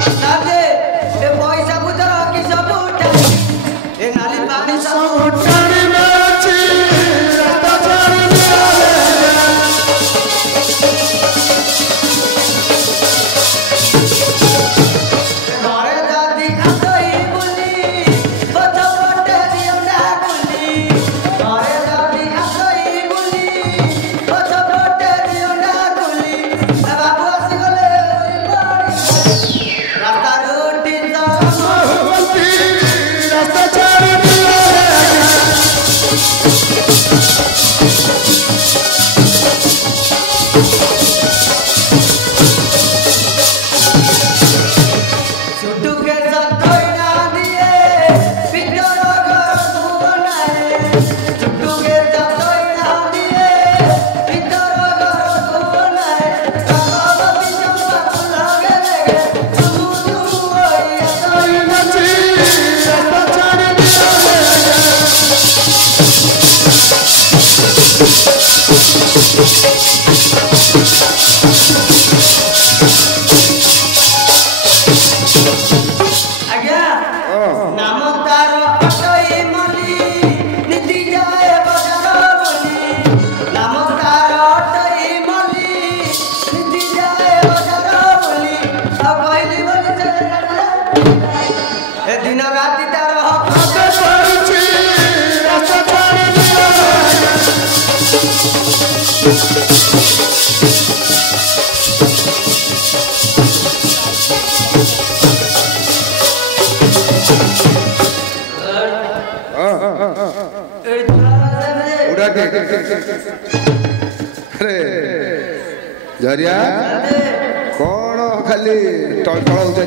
साथे ए पैसा पुतर की सब उठा ए नाली पानी सब उठानी नाची रास्ता चारी निराले घरे दादी आसई बुली बच पटे दियो ना गुली घरे दादी आसई बुली बच पटे दियो ना गुली ए बाबू आसी गले रास्ता रोटी मोहब्बती रास्ता चारी निराले छुट्टू के साथ कोई ना दिए पिटर घर तू बनाए छुट्टू के साथ कोई ना दिए पिटर घर तू बनाए बाबा पिचुआ लगे लगे तू ओए चारी नाची रास्ता चारी निराले आज्ञा नाम तार अटई मली नीति जाए बजार बोली नाम तार अटई मली नीति जाए बजार बोली अब कहली बोली ए दिन राति तार हक रास्ता चारी रास्ता चारी निराले ए दुरा उड़ा के अरे झरिया कौन खाली टळटळ होउछ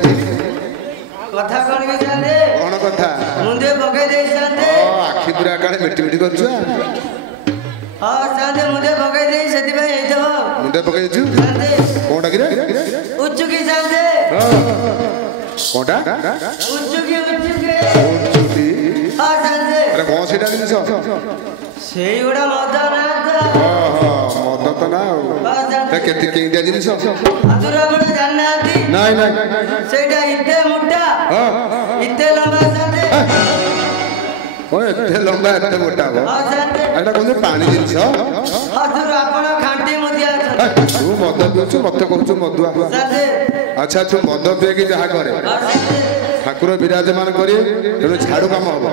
कथा कोन के जाने कौन कथा मुंडे पके दे जाने आखि पूरा काळे मिटी मिटी करछु हां जाने मुंडे पके दे सेति भाई एतो मुंडे पकाई छु जाने कोंडा किरे उच्च की जाने कोंडा उच्च की उच्चुटी हां जाने अरे कौन सेटा जिनिस सेई उडा मद ना मद तो ना हां जाने केते केंडिया जिनिस अदुरा गुण जानना आती नाइ नाइ सेटा इते मुट्टा इते लंबा जाने ओए एते लंबा एते मोटा हो हां जाने एटा कोन पानी जिनिस अदुरा आपण खांटी मुदिया छ तू मद पिउछु मते कहछु मदुआ जाने अच्छा तू मद पिएकी जहा करे हां जाने ठाकुर विराजमान करिए तेणु झाड़ू काम हबो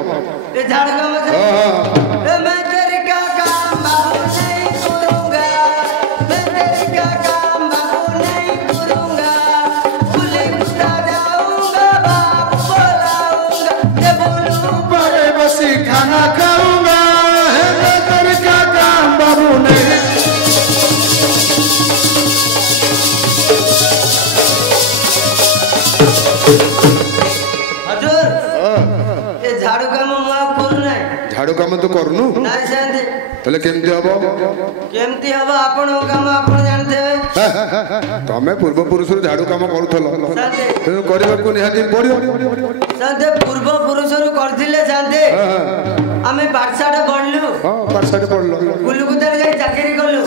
ए झाड़ का मत ए मैं तेरे का काम बाबू नहीं करूंगा मैं तेरे का काम बाबू नहीं करूंगा भूले कुत्ता जाऊंगा बाबू बोलाऊंगा ते बोलूं बड़े बसी खाना खाऊंगा है मैं तेरे का काम बाबू नहीं हजूर ए झाड़ू काम मुआ करू नहीं झाड़ू काम तो करनु नहीं जानते तले केमती हबो केमती हबो आपण काम आपण जानते तमे पूर्व पुरुष झाड़ू काम करूथलो जानते तेणु କରିବାକୁ निहाती पड़ियो जानते पूर्व पुरुष रु करथिले जानते आमे पाठशाठ पढलु हां पाठशाठ पढ़लो कुलुकुतार जाई चाकरी कलु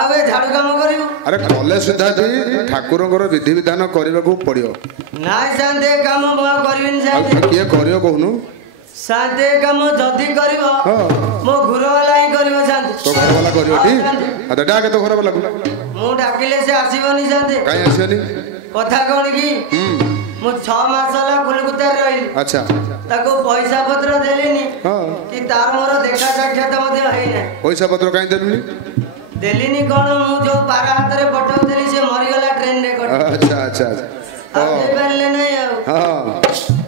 आवे झाड़ू काम करियो अरे कॉलेज सुधा जी ठाकुरଙ୍କର विधि विधान କରିବାକୁ पड़ियो नाय शांते काम मुआ करबिन शांते किए करियो कहनु शांते काम जदी करिवो मो घुर वाला ही करिवो शांते तो घर वाला करियो ठीक आ डाके तो घर वाला मु डाकिले से आसीबनी शांते काई आसीबनी कथा कोन की मु 6 मास ला कुलकुतार रही अच्छा ताको पैसा पत्र देलिनी हां कि तार मोर देखा साक्षात मते होई नै पैसा पत्र काई देलुनी देलिनी कोन मु जो पारा हाथ रे पठाउ देली से मरि गला ट्रेन रे कोन अच्छा अच्छा आते परले नै हां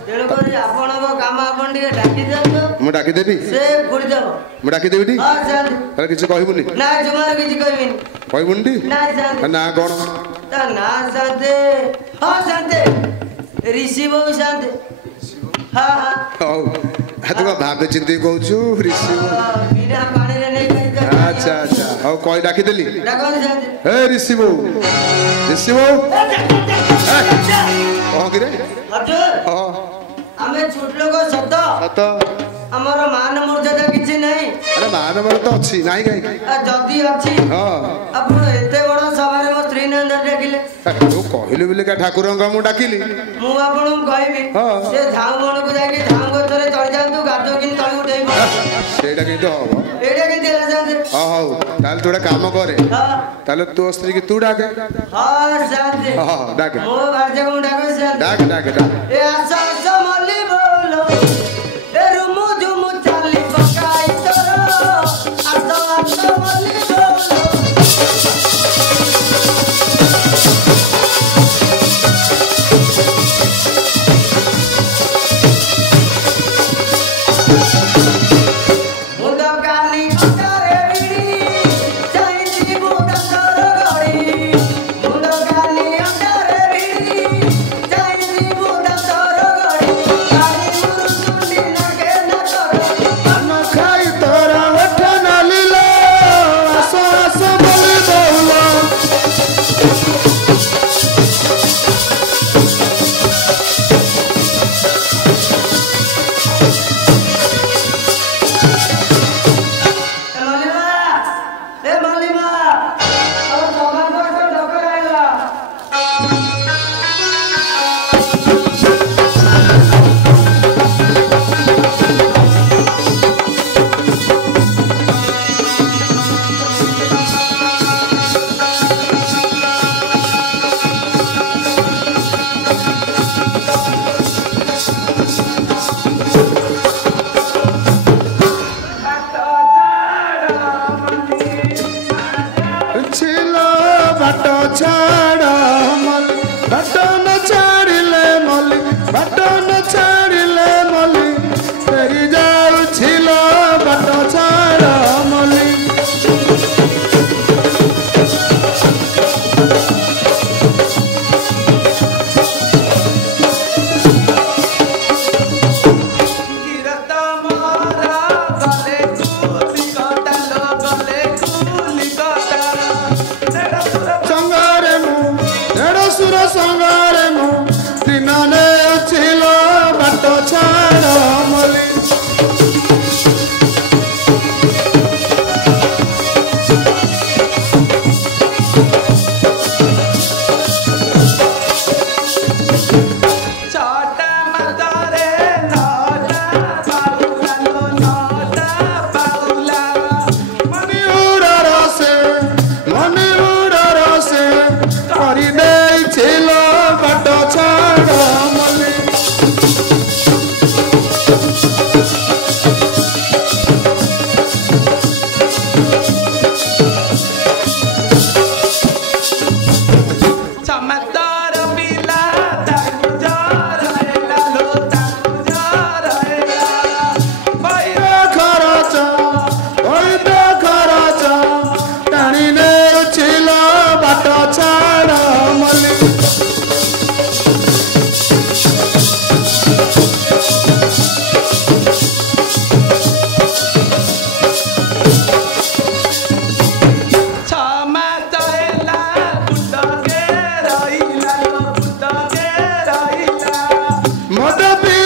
तेणु करी आपणको काम आपण टिके डाकी दियंतो मु डाकी देबी से पुरी देबो मु डाकी देबी टी हां जान अरे किछ कहबुनी ना जुमार किछ कहबिनी कहबुनी टी ना जान ना कोन ता ना जानते हां जानते ऋषि बहु जानते हां हां हौ हातको भाबे चिंती कहछु ऋषि बिना पानी रे नै कहि अच्छा अच्छा हौ कहि डाकी देली डाकन जानते ए ऋषि बहु कौन किरे हजूर हां हमें छोट लोग सत सत हमर मान मर्यादा कि କିଛି ନାହିଁ अरे मान मर तो अच्छी नहीं कहीं ଯଦି ଅଛି हाँ ଆପଣ ଏତେ ବଡ଼ ସଭାରେ ମୋ ସ୍ତ୍ରୀ ନାଁ ଡାକିଲେ तू कहलु बोले का ठाकुर मु डाकिली ମୁଁ ଆପଣଙ୍କୁ କହିବି ହଁ। ସେ ଝାଉଁ ବଣକୁ ଯାଇକି ଝାଉଁ ଗଛରେ ଚଢି ଯାଆନ୍ତୁ ଗାଧୋ କିନି ତଳକୁ ଉଠେଇବ सेटा किंतु हबो ଏଇଟା କେମିତି ହେଲା ଯାଆନ୍ତି हाँ हौ ताल तोड़ा काम करे ହଁ ताले तू स्त्री की तू डाके ହଁ ଯାଆନ୍ତି हाँ डाके ମୋ ଭାର୍ଯ୍ୟାକୁ ମୁଁ ଡାକୁଛି ଯାଆନ୍ତି डाके डाके डाके ଏ ଆସ ଆସ ମଲ୍ଲି ବୋଲ ଏ ରୁମୁ ଝୁମୁ ଚାଲି ପକାଇ ତୋର ଆସ ଆସ ମଲ୍ଲି ବୋଲ ମୁଣ୍ଡ କାଲି ଅଣ୍ଟାରେ ବିଡ଼ି ଚାହିଁଛି ବୁଦାନ୍ତର ଗଳି ମୁଣ୍ଡ କାଲି ଅଣ୍ଟାରେ ବିଡ଼ି ଚାହିଁଛି ବୁଦାନ୍ତର ଗଳି କାଲି ମୁରୁଚୁଣ୍ଡି ନାକେ ନାକର न खाई तोरा उठ नालीला आस आस बोली बहुला ଏ ମାଲିମା ଆଉ ସଭାପତି ଡକରା ହେଲା छिलो बाट छाड़ मली बाट न छाड़िले मली बाट न छाड़िले मली फेरी जाऊ छिलो बाट छाड़ मली गिरता मारा गले कुली कटालो गले कुली कटालो संगारे मु एड़ो सुर संगारे मु दिनने छिलो बाट छाड़ मली ଛଅଟା ମାତାରେ ନଅଟା ପାଉଲା ଲୋ ନଅଟା ପାଉଲା मनी उड़र से करी दे छिलो बाट छाड़ मली ସମସ୍ତର ପିଲା ତାକୁ ଜର ହେଲା ଲୋ ତାକୁ ଜର ହେଲା खरच टाणी ने छिलो बाट छाड़ मली ଛମାସ ହେଲା ପୁତକେ ରହିଲା ଲୋ ପୁତକେ ରହିଲା मद पी